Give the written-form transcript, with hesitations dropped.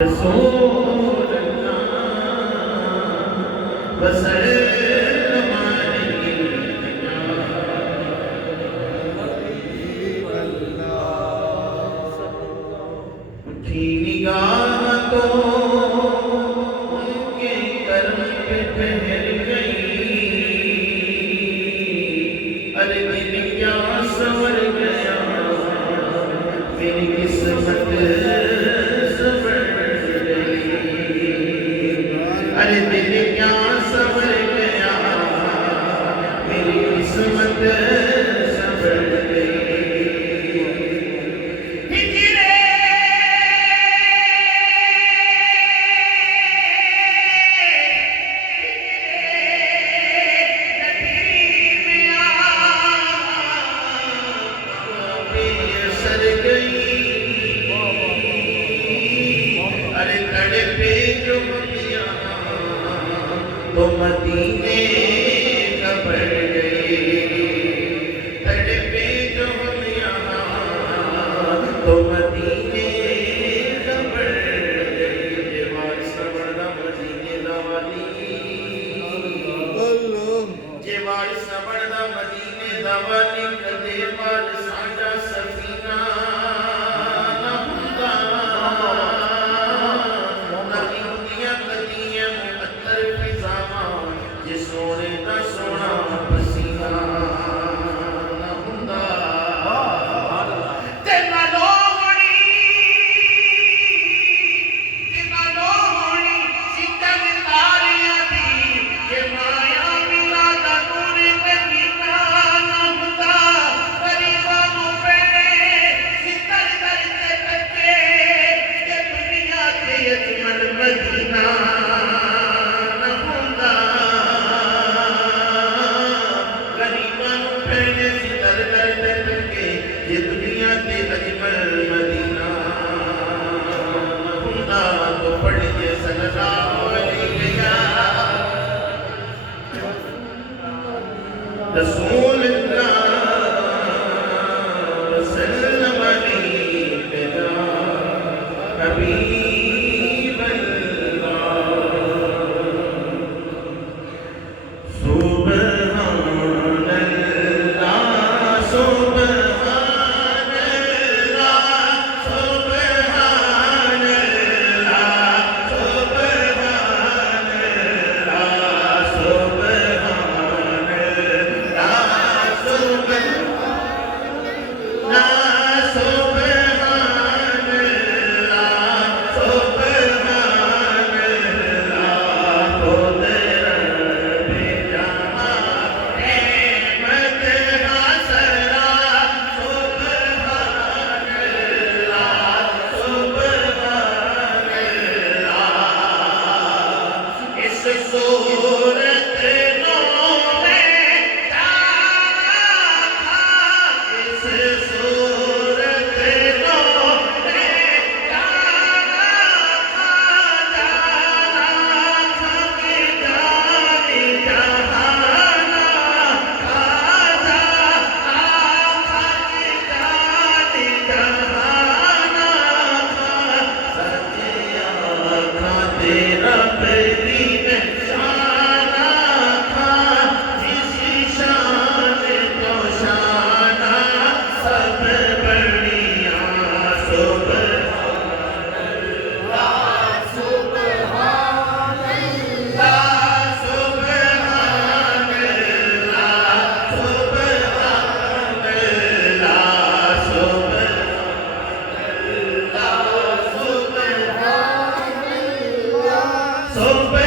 रसूल वसल्लम उठी निगाह तो उनके कर्म पे ठहर गई। अरे दिल क्या संवर गया, मेरी किस्मत संवर गई। अरे दिल क्या संवर गया, मेरी किस्मत संवर गई। अरे तड़पे जो हम यहाँ तो मदीने का बढ़ गए। तड़पे जो हम यहाँ तो मदीने का बढ़ गए। जेवार सवरना मदीने दवाली, जेवार सवरना मदीने दवाली। कदे पर साजा सफीना सोने का सोना पसीना ना हुंदा। तेना लोहड़ी सिकन तारियां दी जे माया मिला दा नूर मदीना ना हुंदा। गरीबां नूं पेड़े सितर दर ते तके जे दुनिया ते अजमल मदीना ना हुंदा। ये दुनिया के अजमल मदीना न हुंदा। तो पढ़िए सल्लल्लाहु अलैहि रसूल वसल्लम हबीब so